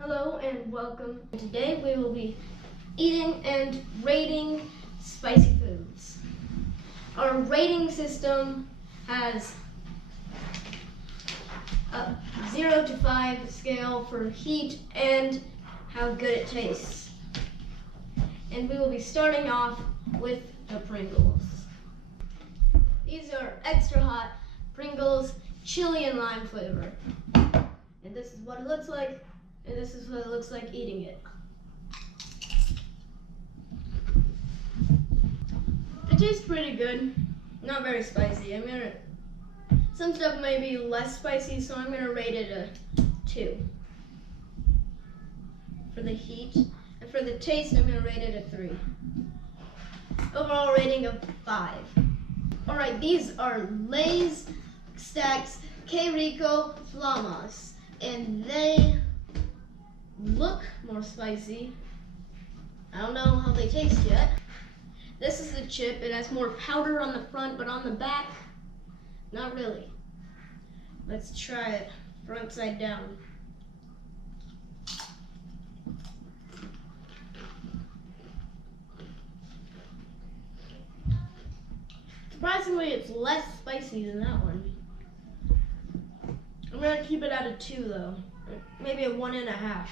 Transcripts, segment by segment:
Hello and welcome. Today we will be eating and rating spicy foods. Our rating system has a 0 to 5 scale for heat and how good it tastes. And we will be starting off with the Pringles. These are extra hot Pringles, chili and lime flavor. And this is what it looks like. And this is what it looks like eating it. It tastes pretty good. Not very spicy. Some stuff may be less spicy, so I'm gonna rate it a 2. For the heat. And for the taste, I'm gonna rate it a 3. Overall rating of 5. Alright, these are Lay's Stacks Que Rico Flamas. And they look more spicy. I don't know how they taste yet. This is the chip. It has more powder on the front, but on the back, not really. Let's try it front side down. Surprisingly, it's less spicy than that one. I'm gonna keep it at a 2 though. Maybe a 1.5.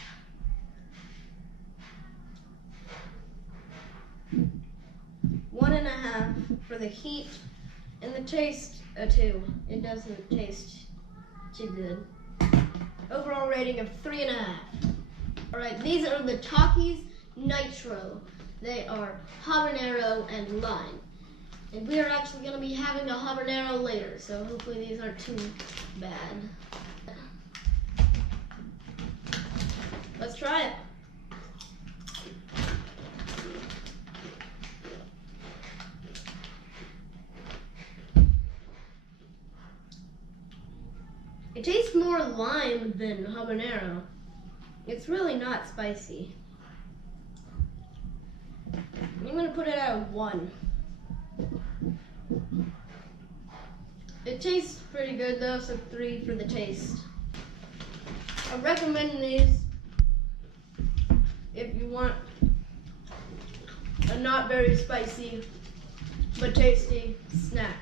One and a half for the heat, and the taste a 2. It doesn't taste too good. Overall rating of 3.5. Alright, these are the Takis Nitro. They are habanero and lime. And we are actually going to be having a habanero later, so hopefully these aren't too bad. Let's try it. It tastes more lime than habanero. It's really not spicy. I'm gonna put it at a 1. It tastes pretty good though, so 3 for the taste. I recommend these if you want a not very spicy but tasty snack.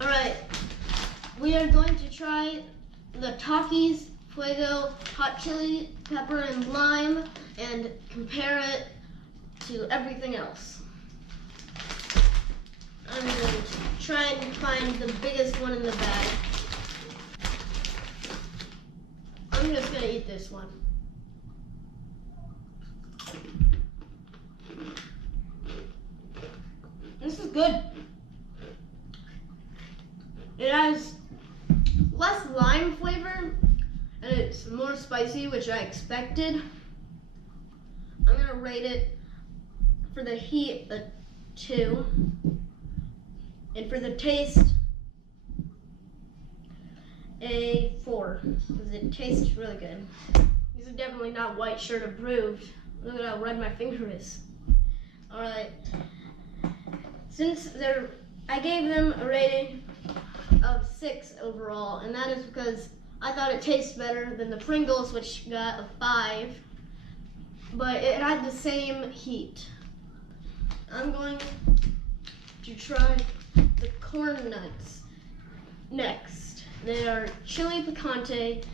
Alright, we are going to try the Takis Fuego hot chili, pepper, and lime and compare it to everything else. I'm going to try and find the biggest one in the bag. I'm just going to eat this one. This is good. It has less lime flavor, and it's more spicy, which I expected. I'm gonna rate it for the heat a 2, and for the taste a 4, because it tastes really good. These are definitely not white shirt approved. Look at how red my finger is. Alright, I gave them a rating of 6 overall, and that is because I thought it tastes better than the Pringles, which got a 5, but it had the same heat. I'm going to try the corn nuts next. They are chili picante,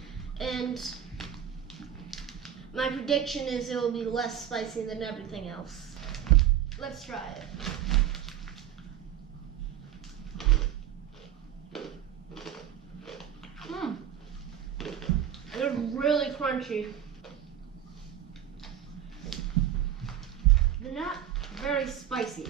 and my prediction is it will be less spicy than everything else. Let's try it. They're really crunchy. They're not very spicy.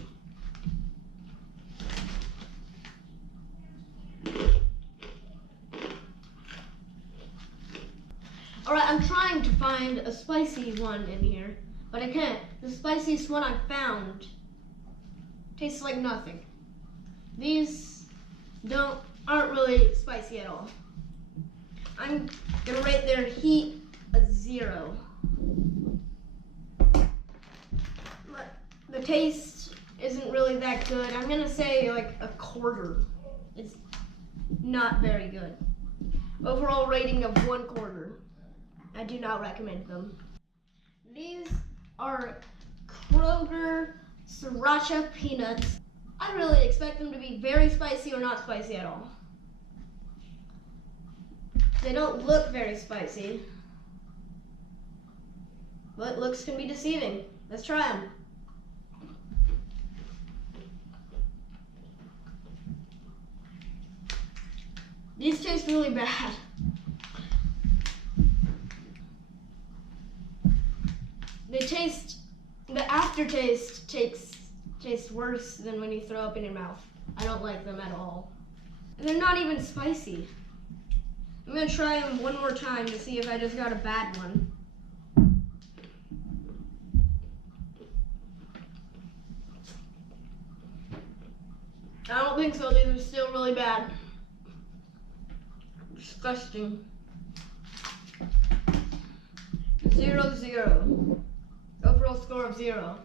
Alright, I'm trying to find a spicy one in here, but I can't. The spiciest one I found tastes like nothing. These aren't really spicy at all. I'm gonna rate their heat a 0. But the taste isn't really that good. I'm gonna say like a 1/4. It's not very good. Overall rating of 1/4. I do not recommend them. These are Kroger Sriracha peanuts. I really expect them to be very spicy or not spicy at all. They don't look very spicy, but looks can be deceiving. Let's try them. These taste really bad. The aftertaste tastes worse than when you throw up in your mouth. I don't like them at all. And they're not even spicy. I'm gonna try them one more time to see if I just got a bad one. I don't think so, these are still really bad. Disgusting. 0-0. Overall score of 0.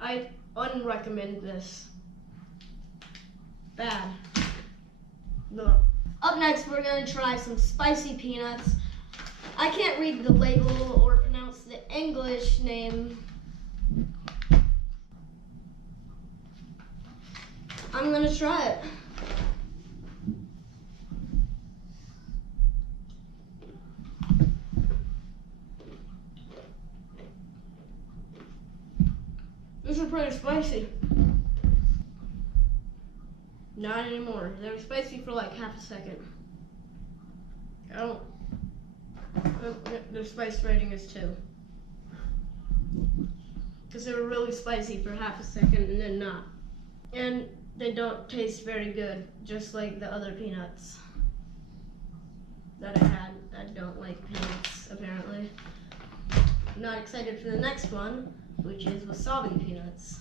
I unrecommend this. Bad. Ugh. Up next, we're gonna try some spicy peanuts. I can't read the label or pronounce the English name. I'm gonna try it. These are pretty spicy. Not anymore. They were spicy for like half a second. Their spice rating is 2. Because they were really spicy for half a second and then not. And they don't taste very good, just like the other peanuts that I had. I don't like peanuts, apparently. I'm not excited for the next one, which is wasabi peanuts.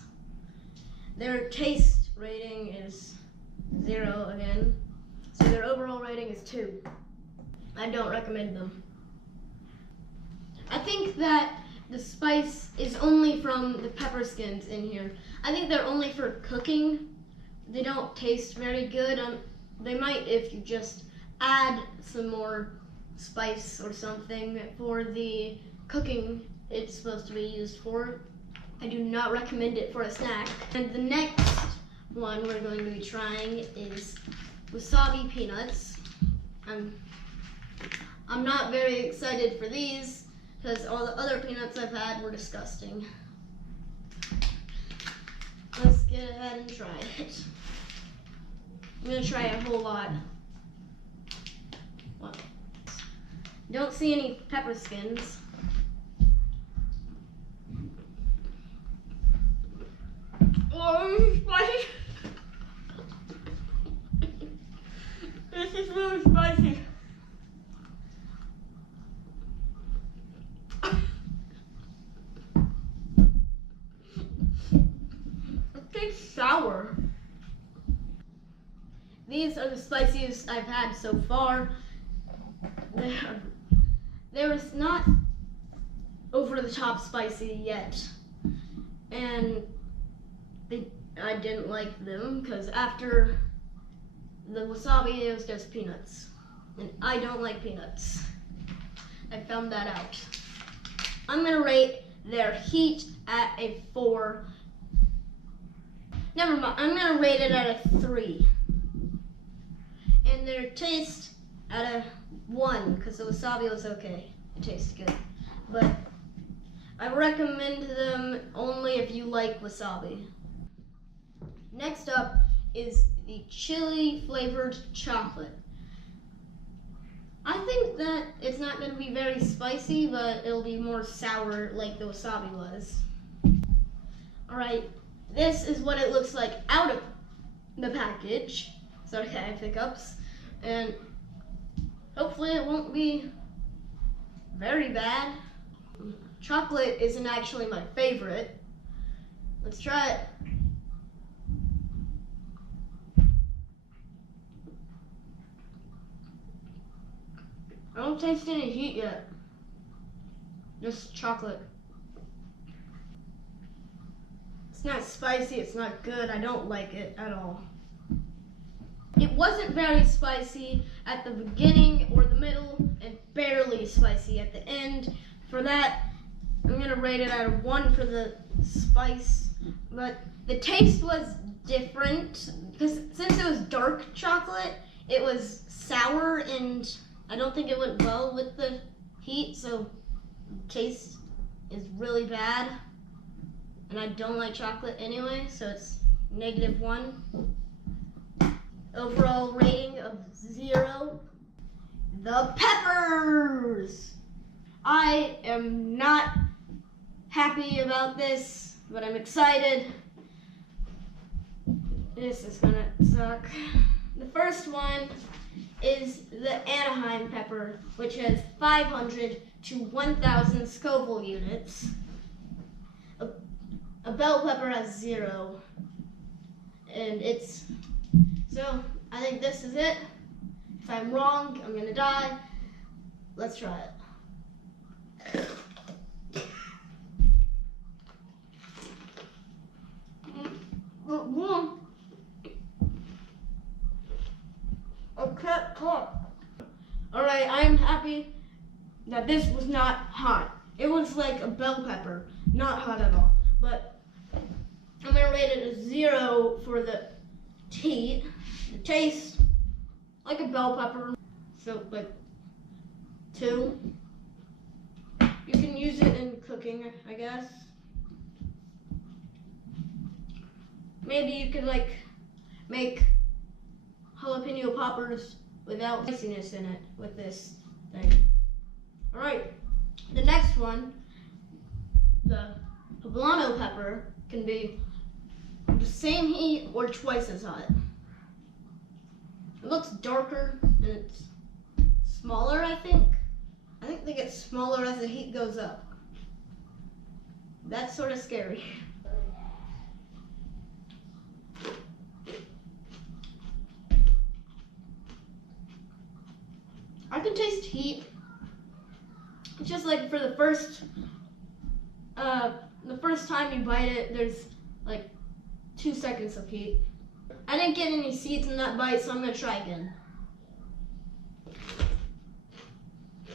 Their taste rating is 0 again, so their overall rating is 2. I don't recommend them. I think that the spice is only from the pepper skins in here. I think they're only for cooking. They don't taste very good. They might if you just add some more spice or something for the cooking it's supposed to be used for. I do not recommend it for a snack. And the next one we're going to be trying is wasabi peanuts. I'm not very excited for these because all the other peanuts I've had were disgusting. Let's get ahead and try it. I'm gonna try a whole lot. Wow. Don't see any pepper skins. Oh, this is spicy. This is really spicy. It tastes sour. These are the spiciest I've had so far. They're not over the top spicy yet. And I didn't like them because after the wasabi it was just peanuts. And I don't like peanuts. I found that out. I'm gonna rate their heat at a 4. Never mind, I'm gonna rate it at a 3. And their taste at a 1 because the wasabi was okay. It tastes good. But I recommend them only if you like wasabi. Next up is the chili flavored chocolate. I think that it's not going to be very spicy, but it'll be more sour like the wasabi was. Alright, this is what it looks like out of the package. Sorry, I have hiccups. And hopefully it won't be very bad. Chocolate isn't actually my favorite. Let's try it. I don't taste any heat yet. Just chocolate. It's not spicy, it's not good. I don't like it at all. It wasn't very spicy at the beginning or the middle, and barely spicy at the end. For that, I'm gonna rate it out of 1 for the spice, but the taste was different because since it was dark chocolate, it was sour, and I don't think it went well with the heat, so taste is really bad, and I don't like chocolate anyway, so it's -1. Overall rating of 0. The peppers! I am not happy about this, but I'm excited. This is gonna suck. The first one is the Anaheim pepper, which has 500 to 1,000 Scoville units. A bell pepper has 0. And so I think this is it. If I'm wrong, I'm gonna die. Let's try it. Alright, I'm happy that this was not hot. It was like a bell pepper, not hot at all. But I'm gonna rate it a 0 for the taste, like a bell pepper. So like 2. You can use it in cooking, I guess. Maybe you could like make jalapeno poppers without spiciness in it with this thing. Alright, the next one, the poblano pepper, can be the same heat or twice as hot. It looks darker and it's smaller, I think. I think they get smaller as the heat goes up. That's sort of scary. I can taste heat. It's just like for the first time you bite it, there's like 2 seconds of heat. I didn't get any seeds in that bite, so I'm gonna try again.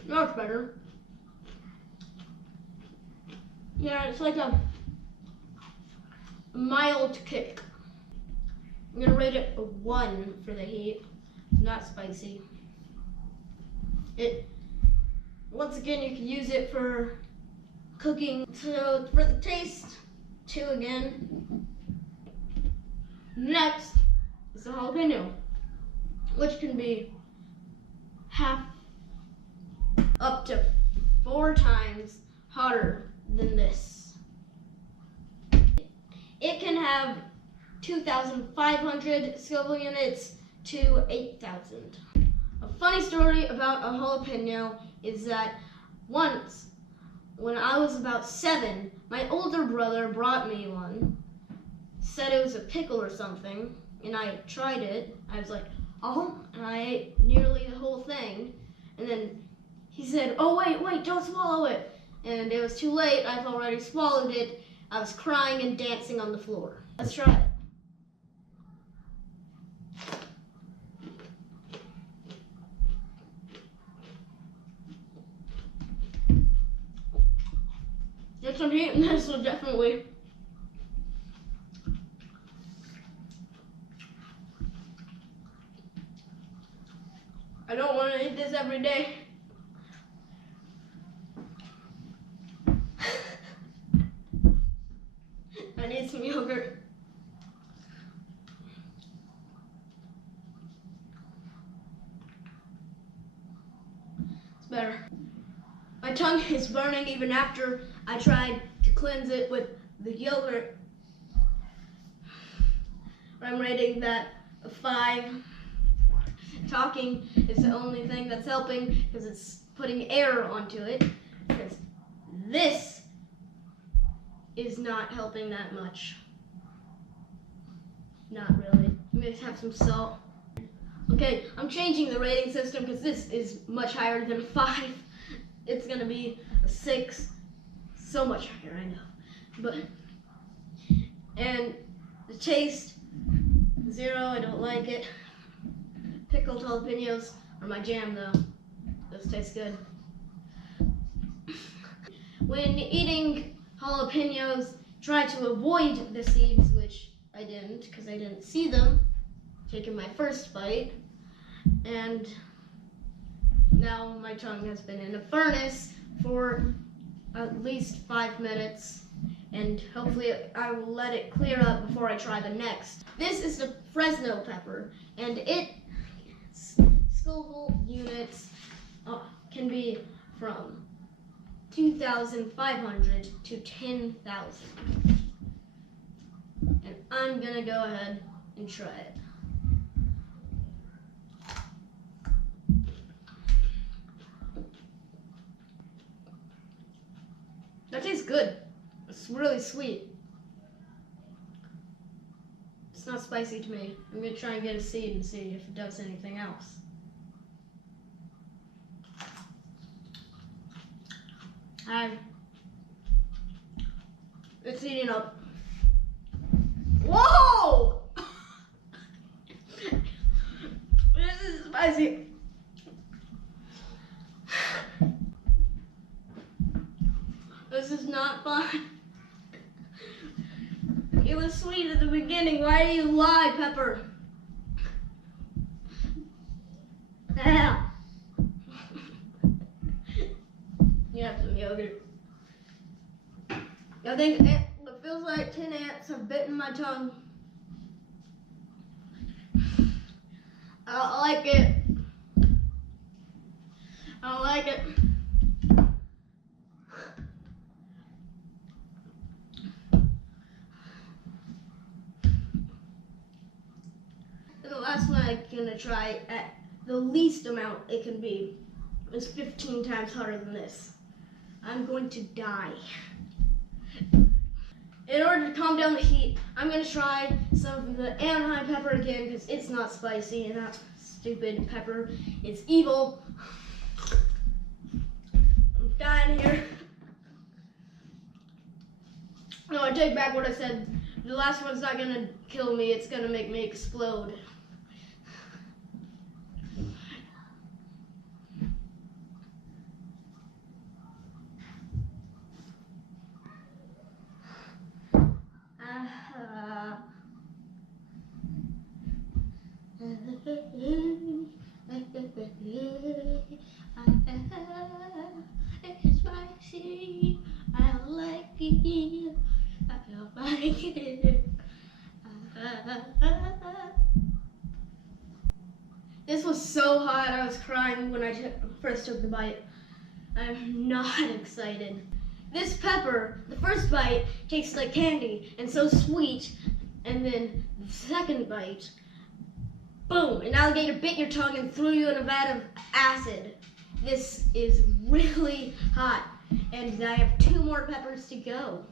That's better. Yeah, it's like a mild kick. I'm gonna rate it a 1 for the heat. Not spicy. Once again, you can use it for cooking. So for the taste, 2 again. Next is the jalapeno, which can be up to 4 times hotter than this. It can have 2,500 Scoville units to 8,000. A funny story about a jalapeno is that once, when I was about 7, my older brother brought me one, said it was a pickle or something, and I tried it. I was like, oh, and I ate nearly the whole thing, and then he said, oh wait, don't swallow it. And it was too late, I've already swallowed it. I was crying and dancing on the floor. Let's try it. Get some heat in this, so definitely. I don't want to eat this every day. I need some yogurt. It's better. My tongue is burning even after I tried to cleanse it with the yogurt. I'm rating that a 5. Talking is the only thing that's helping because it's putting air onto it. Because this is not helping that much. Not really. I'm gonna have some salt. Okay, I'm changing the rating system because this is much higher than a 5. It's gonna be a 6. So much higher, I know. And the taste, 0, I don't like it. pickled jalapenos are my jam though. Those taste good. When eating jalapenos, try to avoid the seeds, which I didn't because I didn't see them. Taking my first bite, and now my tongue has been in a furnace for at least 5 minutes, and hopefully I will let it clear up before I try the next. This is the Fresno pepper, and its Scoville units can be from 2,500 to 10,000. And I'm gonna go ahead and try it. That tastes good. It's really sweet. It's not spicy to me. I'm gonna try and get a seed and see if it does anything else. It's eating up. Whoa! This is spicy. This is not fun. It was sweet at the beginning. Why do you lie, Pepper? You have some yogurt. I think it feels like 10 ants have bitten my tongue. I don't like it. I don't like it. The last one I'm gonna try at the least amount it can be is 15 times harder than this. I'm going to die. In order to calm down the heat, I'm gonna try some of the Anaheim pepper again because it's not spicy and that stupid pepper is evil. I'm dying here. No, I take back what I said. The last one's not gonna kill me, it's gonna make me explode. It's spicy. I don't like it. I don't like it. This was so hot. I was crying when I first took the bite. I'm not excited. This pepper, the first bite, tastes like candy and so sweet, and then the second bite, boom, an alligator bit your tongue and threw you in a vat of acid. This is really hot, and I have 2 more peppers to go.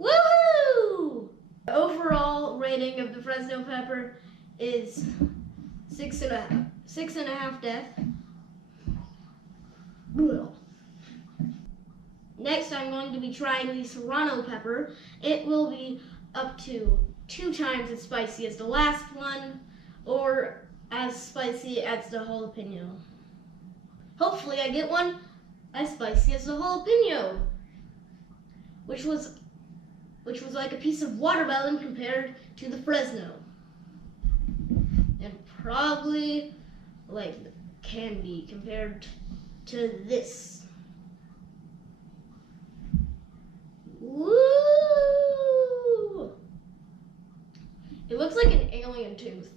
Woohoo! The overall rating of the Fresno pepper is 6.5 death. Next, I'm going to be trying the Serrano pepper. It will be up to 2 times as spicy as the last one, or as spicy as the jalapeno. Hopefully I get one as spicy as the jalapeno, which was like a piece of watermelon compared to the Fresno. And probably like candy compared to this. Woo! It looks like an alien tooth.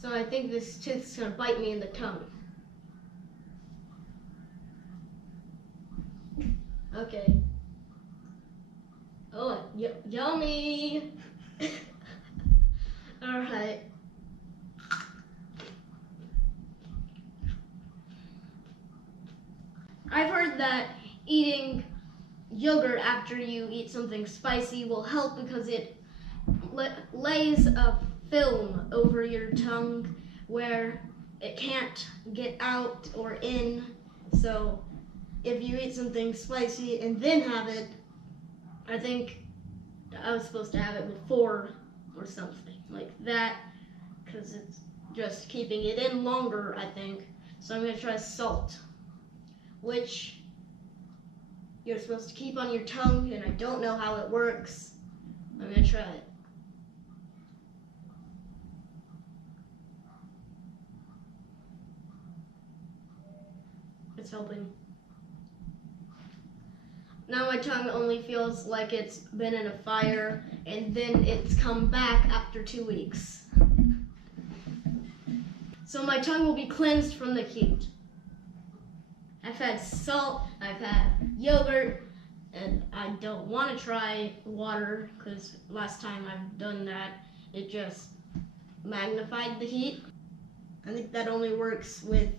So I think this tooth's gonna bite me in the tongue. Okay. Oh, yummy! Alright. I've heard that eating yogurt after you eat something spicy will help because it lays a film over your tongue where it can't get out or in. So if you eat something spicy and then have it, I think I was supposed to have it before or something like that, because it's just keeping it in longer, I think. So I'm gonna try salt, which you're supposed to keep on your tongue, and I don't know how it works. I'm gonna try it. It's helping. Now my tongue only feels like it's been in a fire, and then it's come back after 2 weeks. So my tongue will be cleansed from the heat. I've had salt, I've had yogurt, and I don't want to try water because last time I've done that, it just magnified the heat. I think that only works with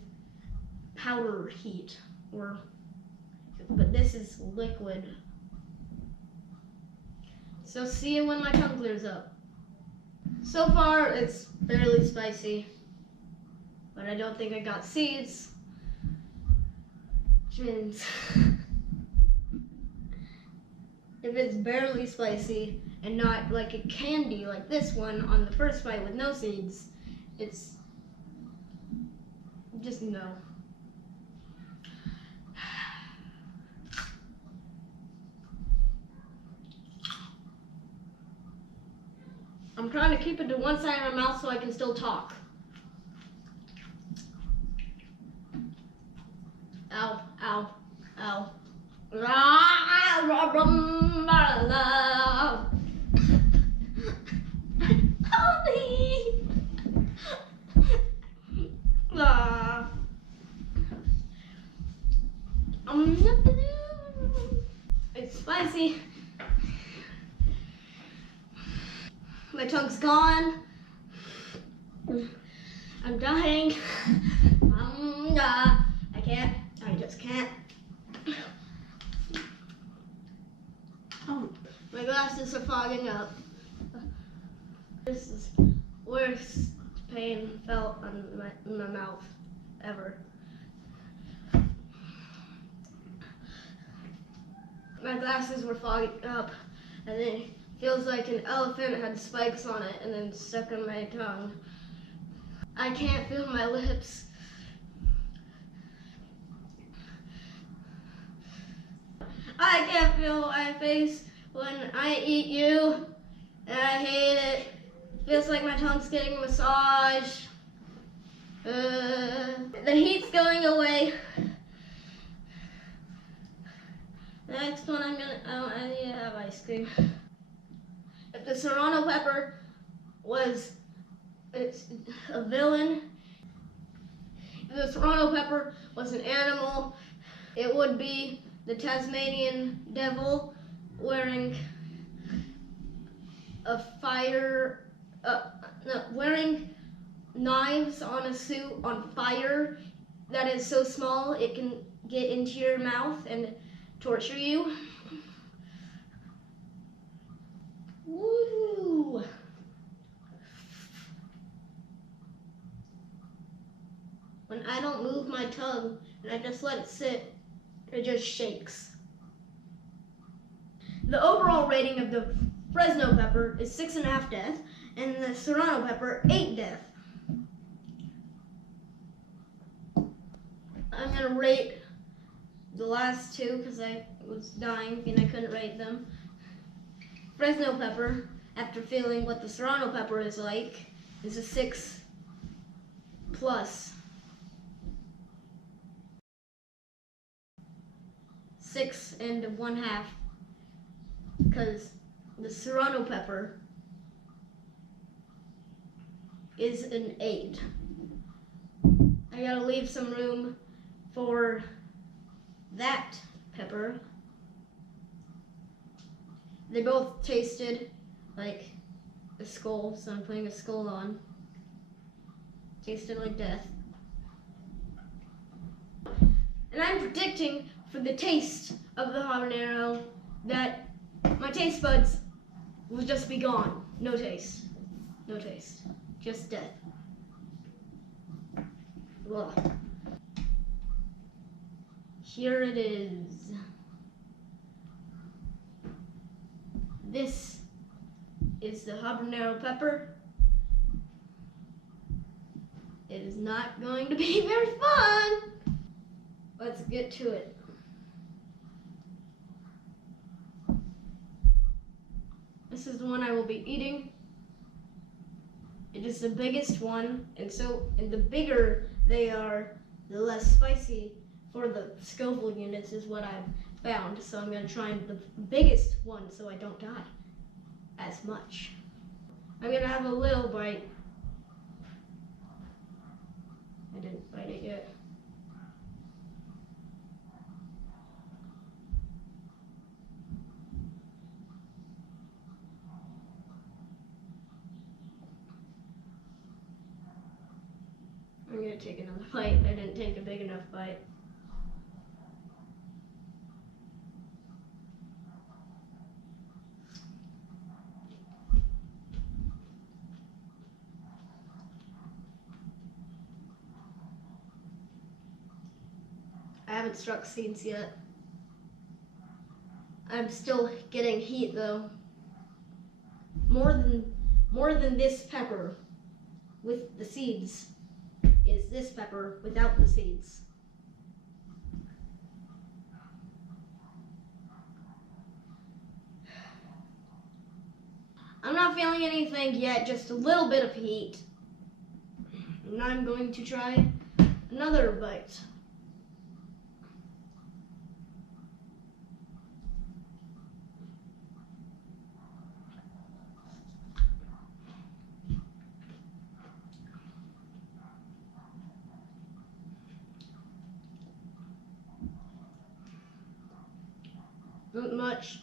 powder heat, but this is liquid. So see you when my tongue clears up. So far, it's barely spicy, but I don't think I got seeds, which means if it's barely spicy and not like a candy like this one on the first bite with no seeds, it's just no. I'm trying to keep it to one side of my mouth so I can still talk. Ow, ow, ow. It's spicy. My tongue's gone. I'm dying. I can't. I just can't. Oh, my glasses are fogging up. This is worst pain felt in my mouth ever. My glasses were fogging up, and then it feels like an elephant had spikes on it and then stuck in my tongue. I can't feel my lips. I can't feel my face when I eat you, and I hate it. Feels like my tongue's getting a massage. The heat's going away. The next one I need to have ice cream. If the serrano pepper was a villain, if the serrano pepper was an animal, it would be the Tasmanian devil wearing a wearing knives on a suit on fire that is so small it can get into your mouth and torture you. Woo! When I don't move my tongue and I just let it sit, it just shakes. The overall rating of the Fresno pepper is 6.5 death, and the serrano pepper 8 death. I'm gonna rate the last two because I was dying and I couldn't rate them. Fresno pepper, after feeling what the serrano pepper is like, is a 6 plus. 6 1/2, because the serrano pepper is an 8. I gotta leave some room for that pepper. They both tasted like a skull, so I'm putting a skull on. Tasted like death. And I'm predicting for the taste of the habanero that my taste buds will just be gone. No taste. No taste. Just death. Ugh. Here it is. This is the habanero pepper. It is not going to be very fun. Let's get to it. This is the one I will be eating. It is the biggest one, and the bigger they are, the less spicy for the Scoville units is what I've found. So I'm going to try the biggest one so I don't die as much. I'm going to have a little bite. I didn't bite it yet. I'm going to take another bite. I didn't take a big enough bite. I haven't struck seeds yet. I'm still getting heat though. More than this pepper with the seeds is this pepper without the seeds. I'm not feeling anything yet, just a little bit of heat. And I'm going to try another bite. Not much.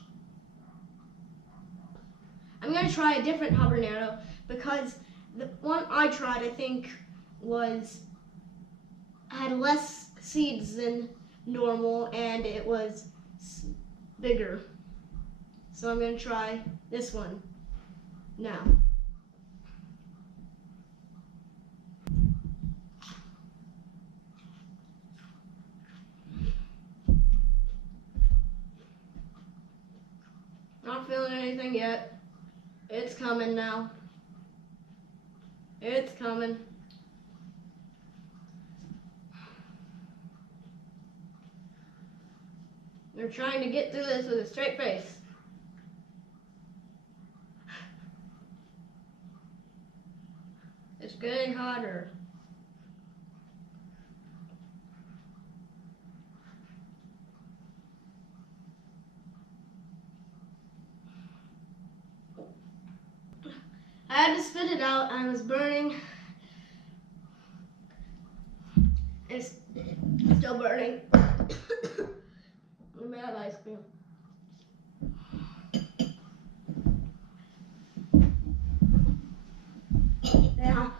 I'm going to try a different habanero because the one I tried, I think, had less seeds than normal and it was bigger. So I'm going to try this one now. Not feeling anything yet. It's coming now. It's coming. We're trying to get through this with a straight face. It's getting hotter. I had to spit it out. I was burning. It's still burning. I'm out of ice cream. Yeah.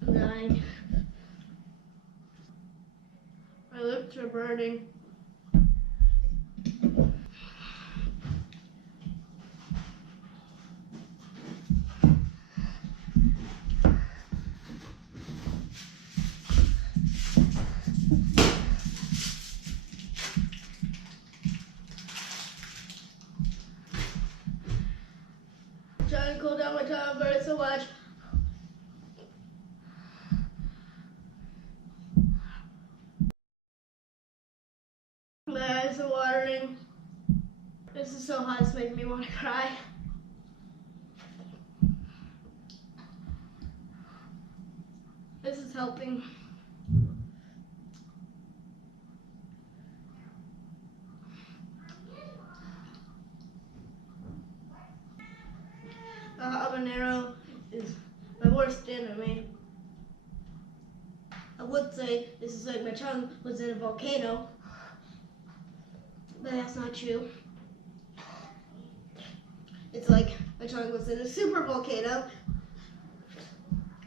I'm dying. My lips are burning. Trying to cool down my tongue, but it's so much. My eyes are watering. This is so hot, it's making me want to cry. This is helping. The habanero is my worst enemy. I would say this is like my tongue was in a volcano, but that's not true. It's like my tongue was in a super volcano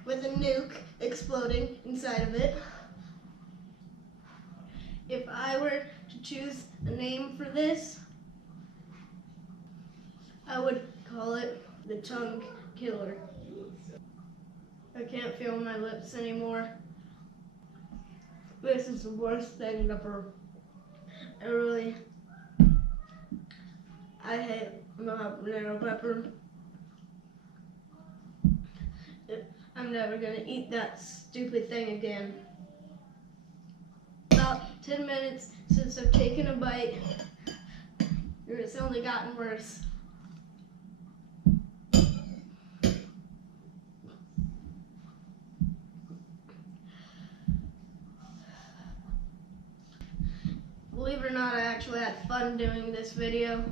with a nuke exploding inside of it. If I were to choose a name for this, I would call it the tongue killer. I can't feel my lips anymore. This is the worst thing ever. I hate habanero pepper. I'm never gonna eat that stupid thing again. About 10 minutes since I've taken a bite. It's only gotten worse. Believe it or not, I actually had fun doing this video.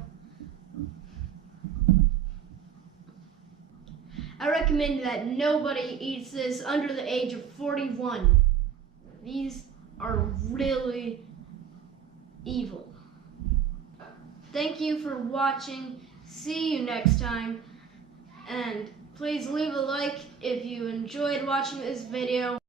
I recommend that nobody eats this under the age of 41. These are really evil. Thank you for watching. See you next time. And please leave a like if you enjoyed watching this video.